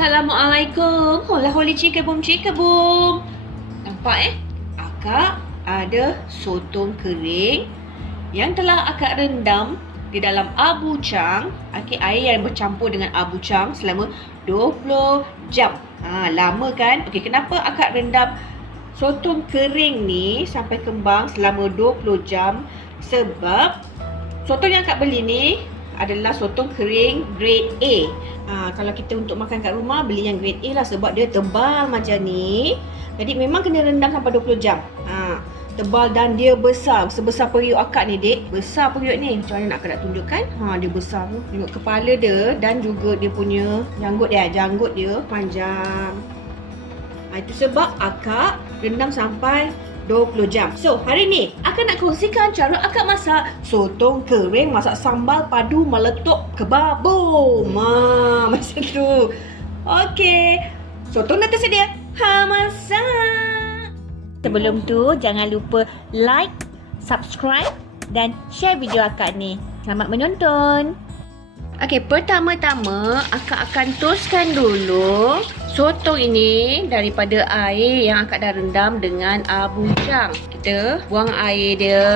Assalamualaikum. Hola holi cikabum cikabum. Nampak Akak ada sotong kering yang telah akak rendam di dalam abu cang. Air yang bercampur dengan abu cang selama 20 jam. Lama kan? Okey, kenapa akak rendam sotong kering ni sampai kembang selama 20 jam? Sebab sotong yang akak beli ni adalah sotong kering grade A. Kalau kita untuk makan kat rumah, beli yang grade A lah sebab dia tebal macam ni. Jadi memang kena rendam sampai 20 jam. Tebal dan dia besar. Sebesar periuk akak ni, dek. Besar periuk ni. Macam mana nak akak nak tunjukkan? Dia besar. Tengok kepala dia dan juga dia punya janggut dia panjang. Itu sebab akak rendam sampai 20 jam. So, hari ni akak nak kongsikan cara akak masak sotong kering, masak sambal padu meletup kebabum. Macam tu. Okey. Sotong dah tersedia. Masak. Sebelum tu, jangan lupa like, subscribe dan share video akak ni. Selamat menonton. Okey, pertama-tama akak akan toskan dulu sotong ini daripada air yang akak dah rendam dengan abu cang. Kita buang air dia.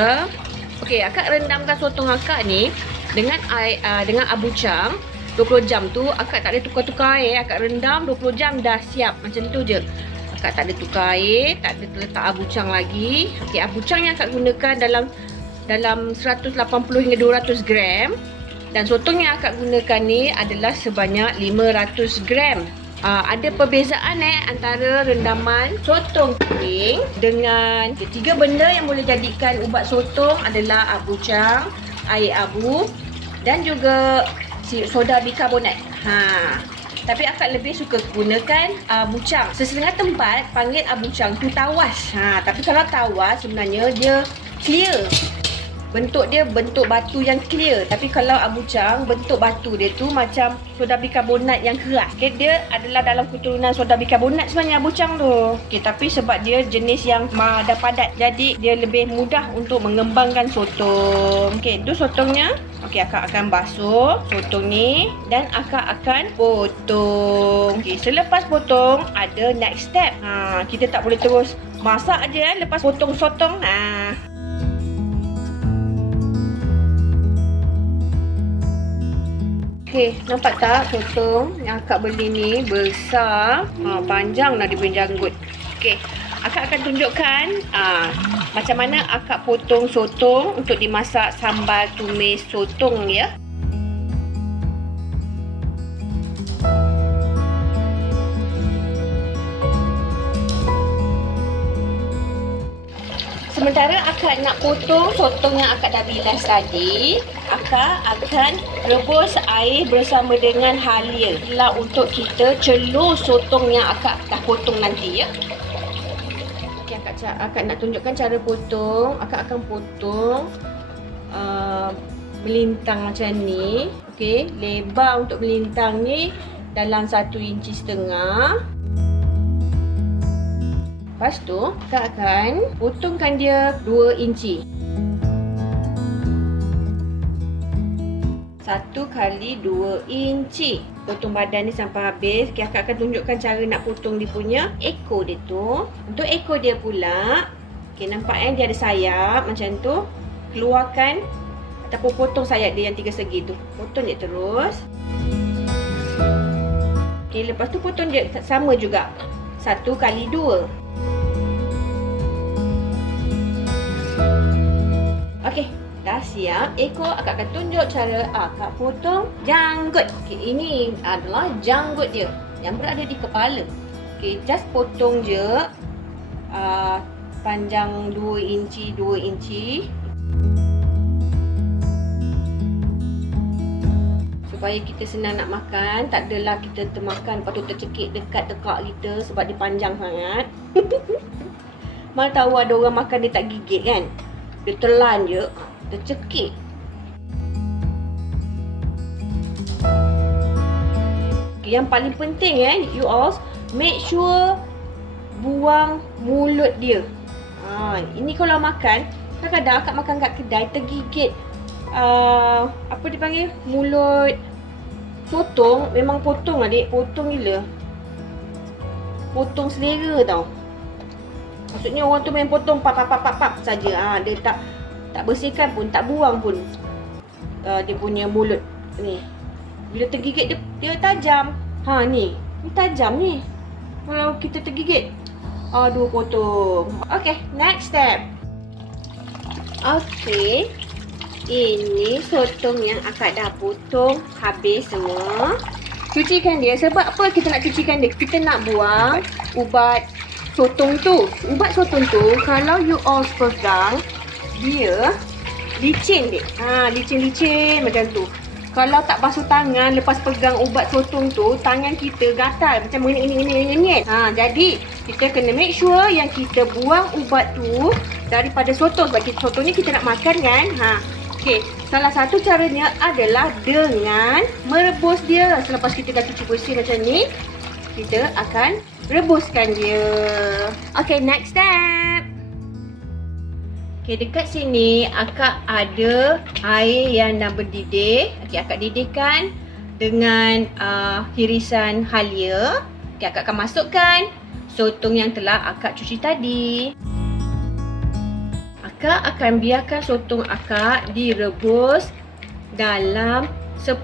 Okey, akak rendamkan sotong akak ni dengan air dengan abu cang 20 jam tu. Akak tak ada tukar-tukar air. Akak rendam 20 jam dah siap. Macam tu je. Akak tak ada tukar air, tak ada letak abu cang lagi. Okey, abu cang yang akak gunakan dalam 180 hingga 200 gram. Dan sotong yang akak gunakan ni adalah sebanyak 500 gram. Ada perbezaan antara rendaman sotong kering dengan tiga benda yang boleh jadikan ubat sotong adalah abu cang, air abu dan juga soda bikarbonat. Tapi akak lebih suka gunakan abu cang. Sesetengah tempat panggil abu cang tu tawas. Tapi kalau tawas sebenarnya dia clear. Bentuk dia bentuk batu yang clear. Tapi kalau abu cang, bentuk batu dia tu macam soda bikarbonat yang keras. Okay, dia adalah dalam keturunan soda bikarbonat sebenarnya abu cang tu. Okay, tapi sebab dia jenis yang dah padat, jadi dia lebih mudah untuk mengembangkan sotong. Okay, tu sotongnya. Okay, akak akan basuh sotong ni dan akak akan potong. Okay, selepas potong ada next step. Kita tak boleh terus masak aja lepas potong sotong. Okey, nampak tak sotong yang akak beli ni besar, panjang dah dia punya janggut. Okey, akak akan tunjukkan macam mana akak potong sotong untuk dimasak sambal tumis sotong ya. Sementara akak nak potong sotong yang akak dah bilas tadi, akak akan rebus air bersama dengan halia. Inilah untuk kita celur sotong yang akak dah potong nanti ya. Okay, akak nak tunjukkan cara potong. Akak akan potong melintang macam ni. Okey, lebar untuk melintang ni dalam 1,5 inci. Lepas tu, akak akan potongkan dia 2 inci. 1 kali 2 inci. Potong badan ni sampai habis. Okay, akak akan tunjukkan cara nak potong dia punya ekor dia tu. Untuk ekor dia pula, okay, nampak dia ada sayap macam tu. Keluarkan ataupun potong sayap dia yang 3 segi tu. Potong dia terus. Okay, lepas tu potong dia sama juga. 1 kali 2. Okey, dah siap ekor. Akak akan tunjuk cara akak potong janggut. Okey, ini adalah janggut dia yang berada di kepala. Okey, just potong je panjang 2 inci 2 inci. Supaya kita senang nak makan, tak adalah kita termakan lepas tu tercekik dekat tekak kita sebab dia panjang sangat. Mana tahu ada orang makan dia tak gigit kan? Dia telan je, tercekik. Yang paling penting you all make sure buang mulut dia. Ini kalau makan, kadang-kadang akak makan kat kedai tergigit apa dipanggil, mulut Potong, memang potong adik, potong gila. Potong selera tau. Maksudnya orang tu main potong pap saja. Dia tak bersihkan pun, tak buang pun. Dia punya mulut ni. Bila tergigit dia tajam. Ni tajam ni. Kalau kita tergigit. Aduh kotor. Okay, next step. Okay. Ini sotong yang akak dah potong habis semua. Cucikan dia. Sebab apa kita nak cucikan dia? Kita nak buang ubat sotong tu. Ubat sotong tu kalau you all pegang, dia licin dek. Licin-licin macam tu. Kalau tak basuh tangan lepas pegang ubat sotong tu, tangan kita gatal macam ini. Jadi kita kena make sure yang kita buang ubat tu daripada sotong. Sebab sotong ni kita nak makan kan. Okey, salah satu caranya adalah dengan merebus dia. Selepas kita dah cuci bersih macam ni, kita akan rebuskan dia. Okay, next step. Okay, dekat sini akak ada air yang dah berdidih. Okay, akak didihkan dengan hirisan halia. Okay, akak akan masukkan sotong yang telah akak cuci tadi. Akak akan biarkan sotong akak direbus dalam 10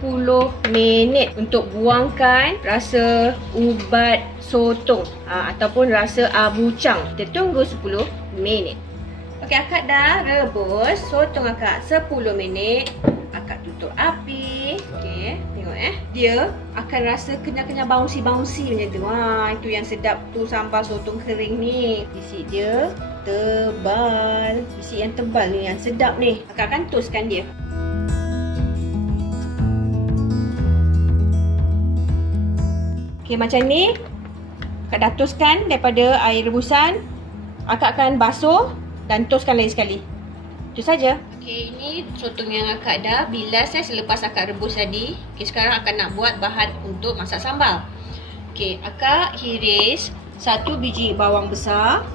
minit untuk buangkan rasa ubat sotong ataupun rasa abucang. Kita tunggu 10 minit. Okey, akak dah rebus sotong akak 10 minit. Akak tutup api. Okey, tengok dia akan rasa kenyal-kenyal bouncy macam tu. Itu yang sedap tu sambal sotong kering ni. Isi dia tebal. Isi yang tebal ni yang sedap ni. Akak akan toskan dia. Okey, macam ni. Akak dah toskan daripada air rebusan. Akak akan basuh dan toskan lagi sekali. Itu saja. Okey, ini sotong yang akak dah bilas selepas akak rebus tadi. Okey, sekarang akak nak buat bahan untuk masak sambal. Okey, akak hiris 1 biji bawang besar.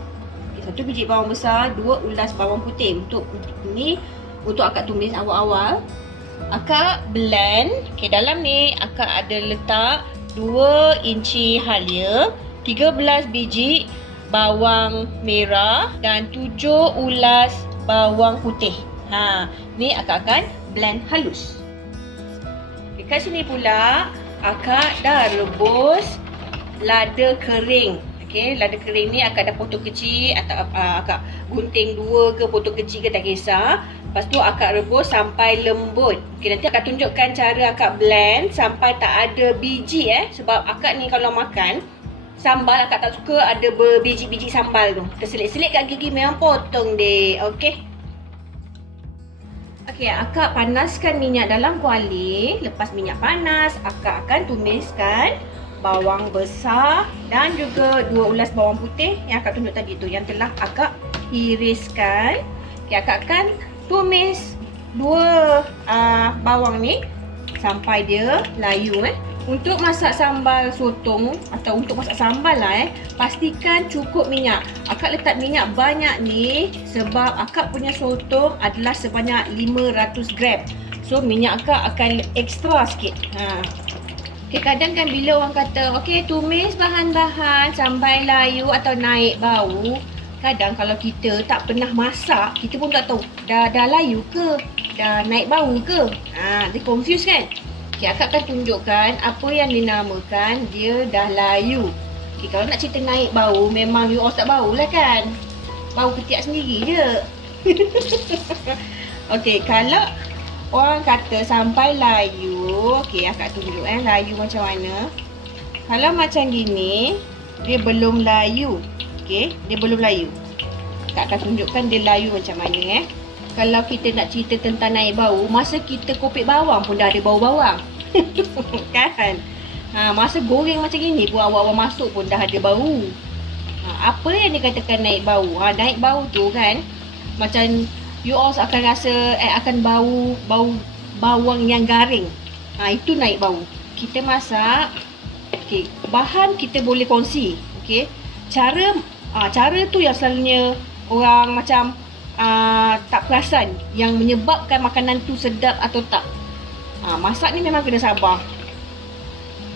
1 biji bawang besar, 2 ulas bawang putih. Untuk ini untuk akak tumis awal-awal. Akak blend. Okey, dalam ni akak ada letak 2 inci halia, 13 biji bawang merah dan 7 ulas bawang putih. Ni akak akan blend halus. Dekat sini pula akak dah rebus lada kering. Okey, lada kering ni akak dah potong kecil atau akak gunting 2 ke potong kecil ke tak kisah. Lepas tu akak rebus sampai lembut. Okey, nanti akak tunjukkan cara akak blend sampai tak ada biji sebab akak ni kalau makan sambal akak tak suka ada berbiji-biji sambal tu. Terselit-selit kat gigi memang potong deh. Okey. Okey, akak panaskan minyak dalam kuali. Lepas minyak panas, akak akan tumiskan bawang besar dan juga 2 ulas bawang putih yang akak tunjuk tadi tu yang telah akak iriskan. Okey, akak akan tumis 2 bawang ni sampai dia layu. Untuk masak sambal sotong atau untuk masak sambal lah pastikan cukup minyak. Akak letak minyak banyak ni sebab akak punya sotong adalah sebanyak 500 gram. So minyak akak akan ekstra sikit. Okay, kadang kan bila orang kata okey tumis bahan-bahan sampai layu atau naik bau. Kadang kalau kita tak pernah masak, kita pun tak tahu dah layu ke, dah naik bau ke. Dia confuse kan? Okay, akak akan tunjukkan apa yang dinamakan dia dah layu. Okay, kalau nak cerita naik bau, memang you all tak bau lah kan. Bau ketiak sendiri je. Okay, kalau orang kata sampai layu, okay, akak tunjuk layu macam mana. Kalau macam gini, dia belum layu. Okay, dia belum layu. Akak akan tunjukkan dia layu macam mana Kalau kita nak cerita tentang naik bau, masa kita kopek bawang pun dah ada bau bawang. Kan? Masa goreng macam gini pun awal-awal masuk pun dah ada bau. Apa yang dikatakan naik bau? Naik bau tu kan, macam you all akan rasa akan bau bawang yang garing. Itu naik bau. Kita masak, okay, bahan kita boleh kongsi. Okay. Cara tu yang selalunya orang macam tak perasan yang menyebabkan makanan tu sedap atau tak. Masak ni memang kena sabar.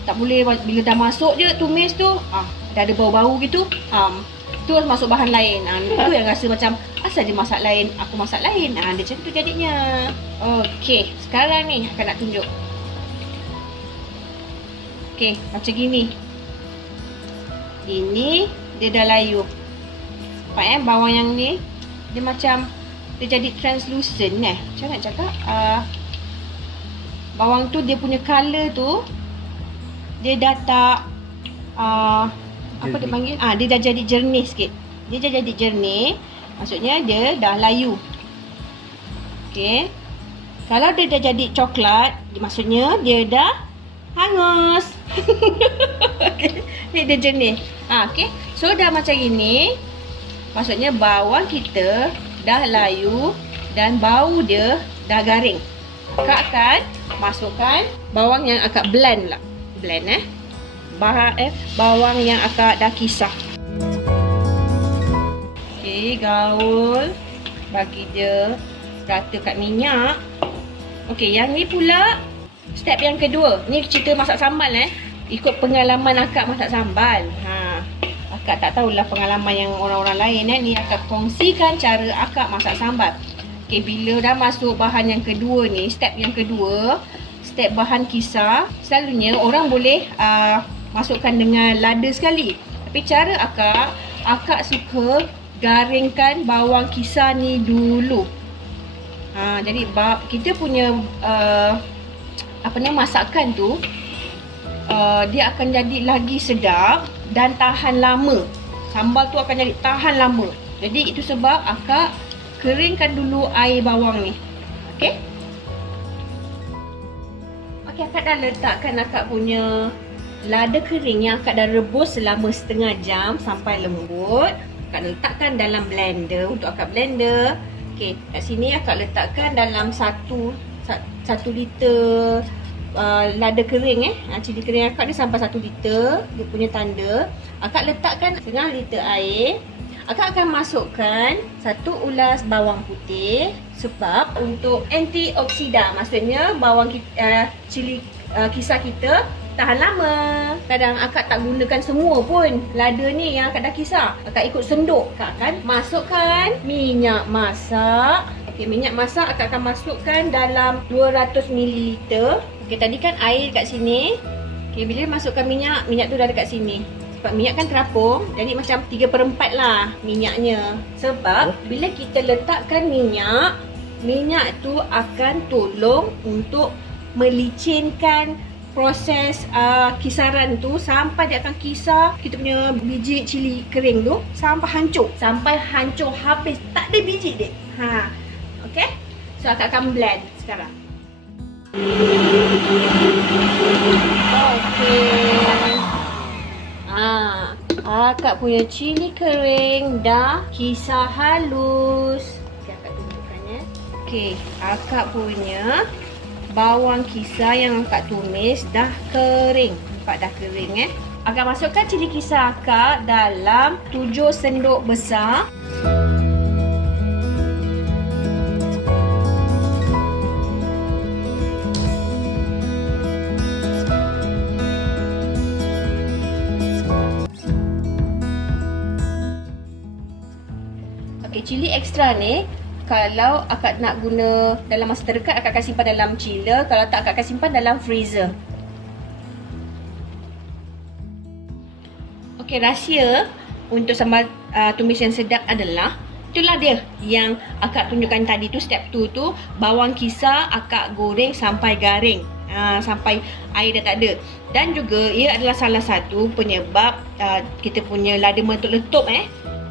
Tak boleh bila dah masuk je tumis tu, dah ada bau-bau gitu. Terus masuk bahan lain. Itu yang rasa macam asal dia masak lain, aku masak lain. Dia macam tu jadinya. Okey, sekarang ni akan nak tunjuk. Okey, macam gini. Ini dia dah layu. Nampak bawang yang ni dia macam dia jadi translucent Macam nak cakap? Bawang tu dia punya color tu dia dah tak apa dia panggil? Dia dah jadi jernih sikit. Dia dah jadi jernih, maksudnya dia dah layu. Okey. Kalau dia dah jadi coklat, maksudnya dia dah hangus. Okey. Ni dia jernih. Okey. So dah macam ini, maksudnya bawang kita dah layu dan bau dia dah garing. Akak akan masukkan bawang yang akak blend pula. Blend bawang yang akak dah kisar. Okey, gaul. Bagi dia rata kat minyak. Okey, yang ni pula step yang kedua. Ni cerita masak sambal ikut pengalaman akak masak sambal. Akak tak tahulah pengalaman yang orang-orang lain Ni akak kongsikan cara akak masak sambal. Okey, bila dah masuk bahan yang kedua ni, step yang kedua, step bahan kisar, selalunya orang boleh masukkan dengan lada sekali. Tapi cara akak suka garingkan bawang kisar ni dulu. Jadi kita punya masakan tu dia akan jadi lagi sedap dan tahan lama. Sambal tu akan jadi tahan lama. Jadi itu sebab akak keringkan dulu air bawang ni. Okey? Okey, akak dah letakkan akak punya lada kering yang akak dah rebus selama setengah jam sampai lembut. Akak letakkan dalam blender untuk akak blender. Okey, kat sini akak letakkan dalam 1 liter lada kering cili kering akak ni sampai 1 liter dia punya tanda. Akak letakkan setengah liter air. Akak akan masukkan 1 ulas bawang putih sebab untuk antioksida, maksudnya bawang cili kisar kita tahan lama. Kadang akak tak gunakan semua pun lada ni yang akak dah kisar. Akak ikut senduk. Akak akan masukkan minyak masak. Okey, minyak masak akak akan masukkan dalam 200 ml. Okey, tadi kan air kat sini. Okey, bila masukkan minyak tu dah dekat sini. Sebab minyak kan terapung, jadi macam 3/4 lah minyaknya. Sebab bila kita letakkan minyak tu akan tolong untuk melicinkan proses kisaran tu sampai dia akan kisar kita punya biji cili kering tu sampai hancur habis, tak ada biji dek. Okey, so akak akan blend sekarang. Okey, akak punya cili kering dah kisar halus. Okey, akak tunjukkan Okey, akak punya bawang kisar yang akak tumis dah kering. Nampak dah kering Akak masukkan cili kisar akak dalam 7 sendok besar. Okey, cili ekstra ni kalau akak nak guna dalam masa terdekat, akak akan simpan dalam chiller. Kalau tak, akak akan simpan dalam freezer. Okey, rahsia untuk sambal tumis yang sedap adalah, itulah dia yang akak tunjukkan tadi tu, step 2 tu, bawang kisar akak goreng sampai garing. Sampai air dah tak ada. Dan juga ia adalah salah satu penyebab kita punya lada meletup-letup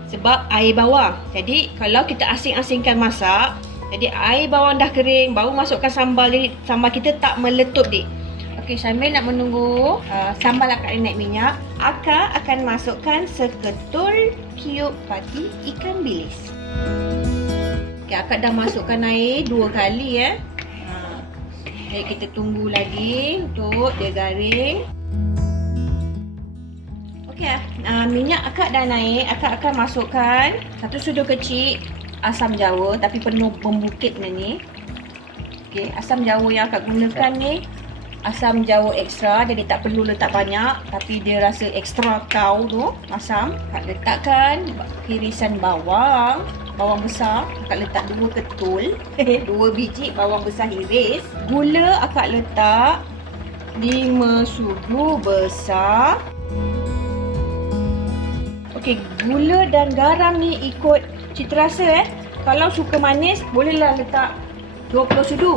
sebab air bawang. Jadi kalau kita asing-asingkan masak, jadi air bawang dah kering, baru masukkan sambal, jadi sambal kita tak meletup dik. Okey, sambil nak menunggu sambal akak naik minyak, akak akan masukkan seketul cube pati ikan bilis. Okey, akak dah masukkan air 2 kali Jadi kita tunggu lagi untuk dia garing. Okey, minyak akak dah naik. Akak akan masukkan 1 sudu kecil asam jawa, tapi penuh pembukit ni. Okey, asam jawa yang akak gunakan ni asam jawa ekstra, jadi tak perlu letak banyak, tapi dia rasa ekstra kau tu asam. Akak letakkan irisan bawang besar, akak letak 2 ketul 2 biji bawang besar iris. Gula akak letak 5 sudu besar. Okey, gula dan garam ni ikut cita rasa. Kalau suka manis, bolehlah letak 20 sudu.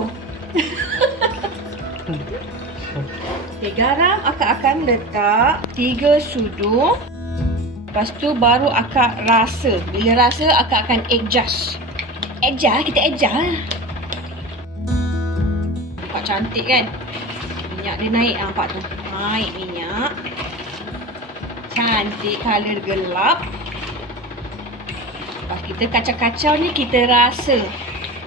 Okay, garam akak akan letak 3 sudu. Lepas tu baru akak rasa. Bila rasa akak akan adjust. Kita adjust. Nampak cantik kan? Minyak dia naik, nampak tu. Naik minyak. Cantik, color gelap. Lepas kita kacau-kacau ni, kita rasa.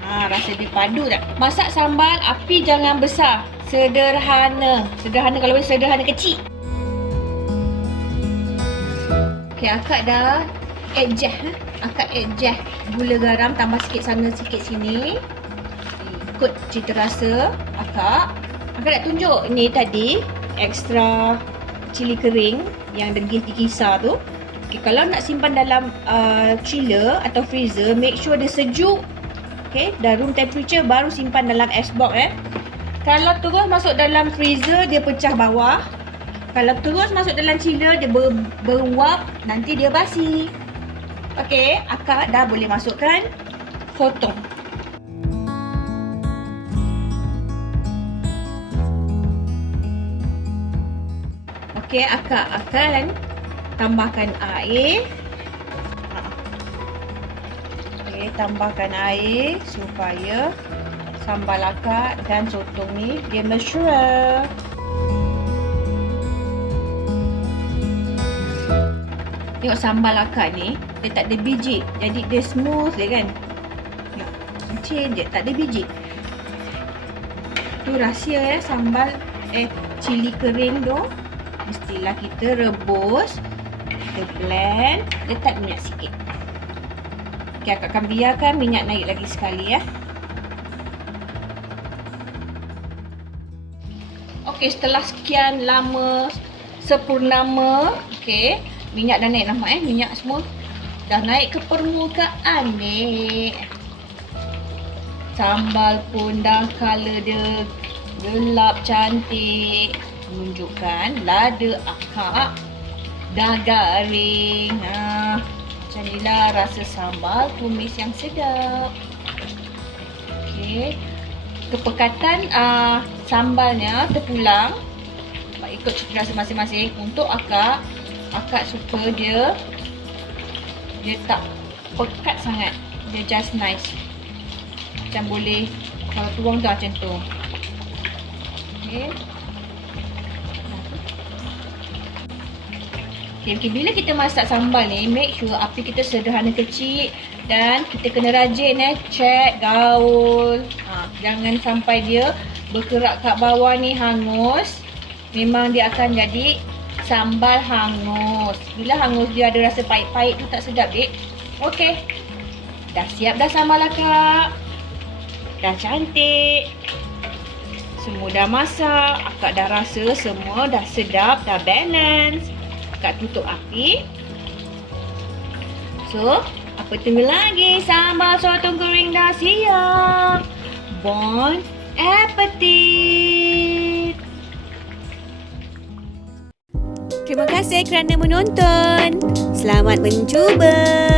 Rasa dia padu tak? Masak sambal, api jangan besar. Sederhana kalau boleh sederhana kecil. Okey, akak dah adjust. Akak adjust gula garam, tambah sikit sana sikit sini. Ikut cita rasa akak. Akak nak tunjuk ni tadi ekstra cili kering yang degil dikisar tu. Okey, kalau nak simpan dalam chiller atau freezer, make sure dia sejuk. Okey, dah room temperature baru simpan dalam icebox Kalau terus masuk dalam freezer, dia pecah bawah. Kalau terus masuk dalam chiller, dia beruap, nanti dia basi. Okey, akak dah boleh masukkan sotong. Okey, akak akan tambahkan air. Okey, tambahkan air supaya sambal akak dan sotong ni dia mesra. Tengok sambal akak ni, dia tak ada biji. Jadi dia smooth dia kan. Tengok, macam je, tak ada biji. Tu rahsia sambal cili kering tu. Mestilah kita rebus, kita blend, letak minyak sikit. Okay, akak akan biarkan minyak naik lagi sekali Okey, setelah sekian lama sempurna, okey, minyak dah naik, nampak minyak semua dah naik ke permukaan ni. Sambal pun dah color dia gelap cantik, menunjukkan lada akak dah garing. Macam inilah rasa sambal tumis yang sedap. Okey, kepekatan sambalnya terpulang ikut cita rasa masing-masing. Untuk akak suka dia tak pekat sangat, dia just nice. Macam boleh kalau tuang tu macam tu. Okey. Okay, bila kita masak sambal ni, make sure api kita sederhana kecil dan kita kena rajin check gaul. Jangan sampai dia berkerak kat bawah ni hangus. Memang dia akan jadi sambal hangus. Bila hangus dia ada rasa pahit-pahit tu tak sedap, dek. Okey. Dah siap dah sambal akak. Dah cantik. Semua dah masak, akak dah rasa semua dah sedap, dah balance. Akak tutup api. So, apa tunggu lagi? Sambal sotong kering dah siap. Bon appetit. Terima kasih kerana menonton. Selamat mencuba.